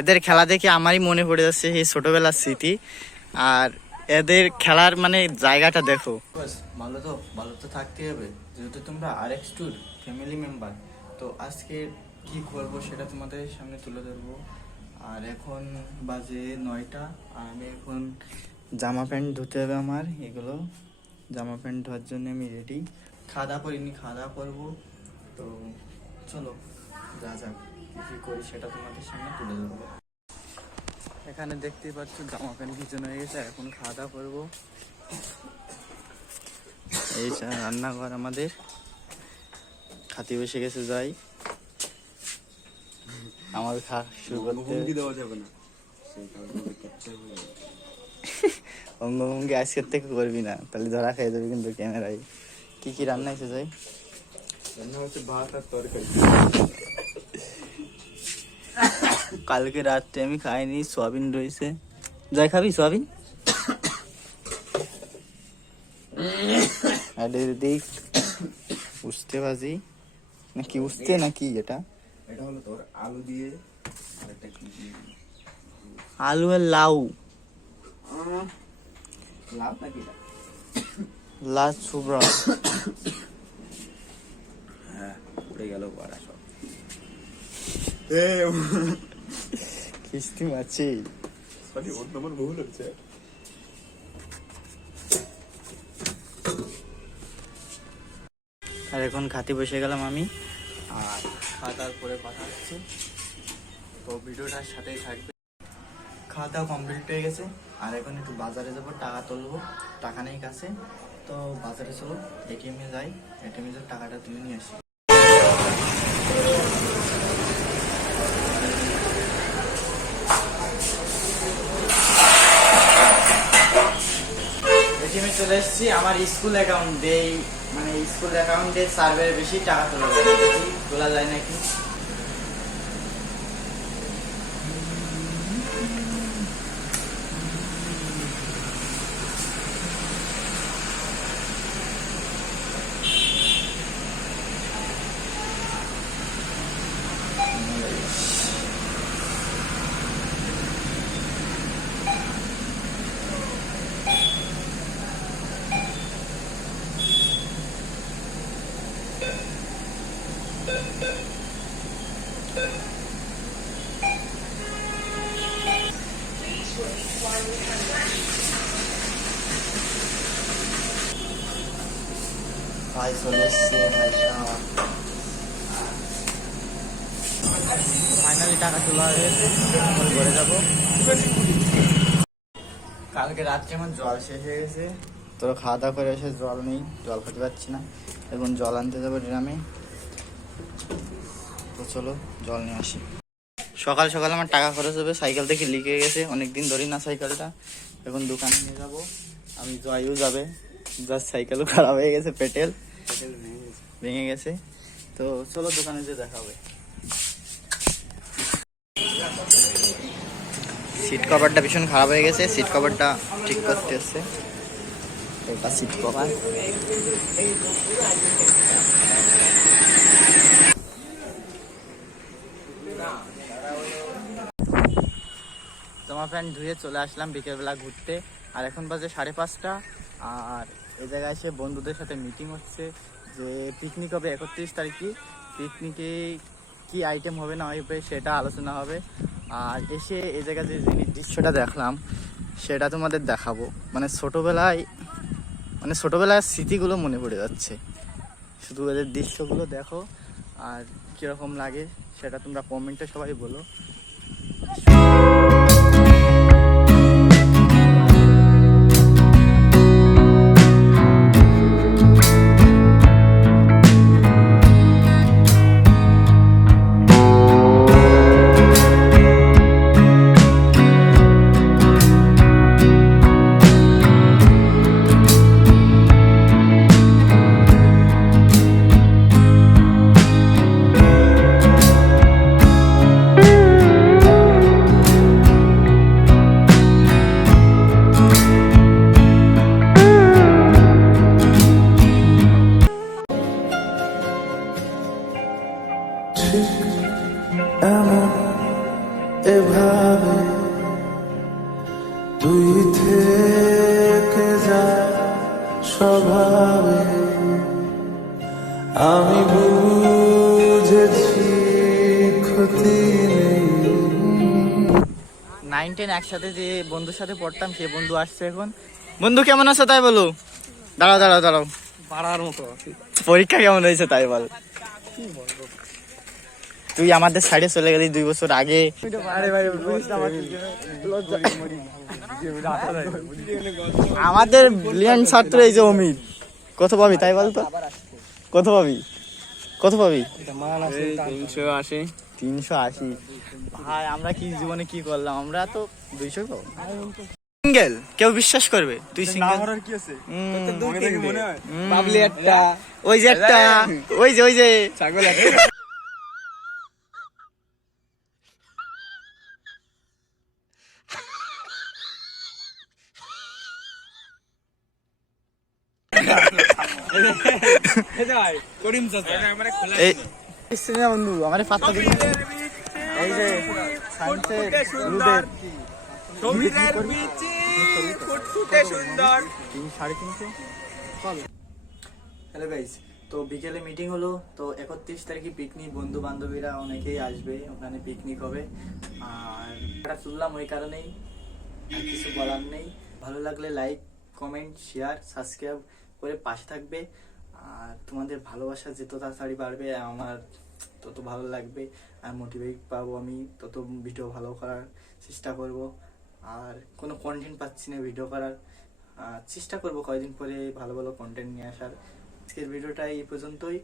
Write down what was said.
এদের খেলা দেখে আমারই মনে পড়ে যাচ্ছে সেই ছোটবেলার স্মৃতি। আর এদের খেলার মানে জায়গাটা দেখো। ভালো তো থাকতে হবে, যেহেতু তোমরা RX2 ফ্যামিলি মেম্বার। তো আজকে কি করব সেটা তোমাদের সামনে তুলে ধরবো। আর এখন বাজে 9টা, আর আমি এখন জামা প্যান্ট ধুতে হবে আমার। এগুলো জামা প্যান্ট ধোয়ার জন্য আমি রেডি। খাওয়া দাওয়া করিনি, খাওয়া দাওয়া করবো। তো চলো যা যাক, কী করি সেটা তোমাদের সামনে তুলে ধরবো। এখানে দেখতেই পাচ্ছ জামা প্যান্ট ভিজানো হয়ে গেছে, এখন খাওয়া দাওয়া করবো। এই রান্নাঘর আমাদের, খাতি বসে গেছে। যাই আমার শুরু করতে অঙ্গভঙ্গি আজকের থেকে করবি না, তাহলে ধরা খেয়ে যাবে কিন্তু ক্যামেরায়। কি কি রান্না হয়েছে? যাই রান্না হচ্ছে ভাত আর তরকারি। কালকে রাত্রে আমি খাইনি, সোয়াবিন রয়েছে। যাই খাবি সোয়াবিন? দেখ উস্তে ভাজি নাকি উস্তে নাকি এটা হলো তোর আলু দিয়ে আলু আর লাউ। লাউ নাকি লাউ সুব্রা। হ্যাঁ উড়ে গেল বাড়া সব। কিস্তি মাছি সরি, ওর নাম ভুল হচ্ছে। আর এখন খাতে বসে গেলাম আমি, আর খাওয়ার পরে কথা হচ্ছে। তো ভিডিওটার সাথেই থাকবে। খাওয়া দাওয়া কমপ্লিট হয়ে গেছে, আর এখন একটু বাজারে যাবো, টাকা তুলবো। টাকা নেই কাছে, তো বাজারে চলো, ATM-এ যাই, ATM-এ যে টাকাটা তুলে নিয়ে আসি। ATM-এ চলে এসেছি। আমার স্কুল অ্যাকাউন্ট দেই, মানে স্কুল অ্যাকাউন্টে সার্ভের বেশি টাকা তোলা যায় নাকি। ভাই চলে এসছে, ফাইনালি টাকা তোলা হয়েছে, ঘরে যাবো। কালকে রাত্রে আমার জল শেষ হয়ে গেছে, তোরা খাওয়া দাওয়া করে এসে জল নেই, জল খেতে পারছি না। এখন জল আনতে যাবো ড্রামে। তো চলো জল নিয়ে আসি। সকাল সকাল আমার টাকা খরচ হবে, সাইকেল থেকে লিকে গেছে, অনেকদিন ধরি না সাইকেলটা। এখন দোকানে নিয়ে যাবো, আমি জয়ও যাবে, যার সাইকেলও খারাপ হয়ে গেছে, পেটেল ভেঙে গেছে। তো চলো দোকানে যেয়ে দেখা হবে। সিট কভারটা ভীষণ খারাপ হয়ে গেছে, সিট কভারটা ঠিক করতে এসছে। এটা সিট কভার। জামা প্যান্ট ধুয়ে চলে আসলাম বিকেলবেলা ঘুরতে। আর এখন বাজে 5:30। আর এই জায়গায় এসে বন্ধুদের সাথে মিটিং হচ্ছে যে পিকনিক হবে 31 তারিখে। পিকনিকে কি আইটেম হবে না হবে সেটা আলোচনা হবে। আর এসে এই জায়গায় যে দৃশ্যটা দেখলাম সেটা তোমাদের দেখাবো। মানে ছোটোবেলায় স্মৃতিগুলো মনে পড়ে যাচ্ছে। শুধু এদের দৃশ্যগুলো দেখো, আর কীরকম লাগে সেটা তোমরা কমেন্টে সবাই বলো। এভাবে তুই থেকে যা স্বভাবে আমি বুঝেছি ক্ষতি নেই। 9-10 একসাথে যে বন্ধুর সাথে পড়তাম সে বন্ধু আসছে এখন। বন্ধু কেমন আছো তাই বলো। দাঁড়াও দাঁড়াও দাঁড়াও, পাড়ার মতো পরীক্ষা কেমন হয়েছে তাই বল। তুই আমাদের সাইডে চলে গেলি 2 বছর আগে। আমাদের ব্রিলিয়ান্ট ছাত্র এই যে অমিত, কত পাবি তাই বল তো, কত পাবি, কত পাবি? 380। 380। ভাই আমরা কি জীবনে কি করলাম, আমরা তো 200 পাবো। সিঙ্গেল কেউ বিশ্বাস করবে তুই সিঙ্গেল? কি আছে মনে হয় বাবলি একটা, ওই যে একটা, ওই যে ছাগল একটা। করিম চাচা এই সিনেমা বন্ধু আমারে পাত্তা দিবি। এই যে সানসেট রুডের সমুদ্রের বিচি ফুটফুটে সুন্দর। 300-350। হ্যালো গাইস, তো বিকেলে মিটিং হলো, তো 31 তারিখে পিকনিক, বন্ধু বান্ধবীরা অনেকেই আসবে, ওখানে পিকনিক হবে। আর এটা তুললাম ওই কারণেই, আর কিছু বলার নেই। ভালো লাগলে লাইক, কমেন্ট, শেয়ার, সাবস্ক্রাইব করে পাশে থাকবে। আর তোমাদের ভালোবাসা যত তাড়াতাড়ি বাড়বে আমার তত ভালো লাগবে, আর মোটিভেট পাবো, আমি তত ভিডিও ভালো করার চেষ্টা করব। আর কোনো কন্টেন্ট পাচ্ছি না ভিডিও করার, চেষ্টা করব কয়েকদিন পরে ভালো ভালো কন্টেন্ট নিয়ে আসার। আজকের ভিডিওটা এই পর্যন্তই।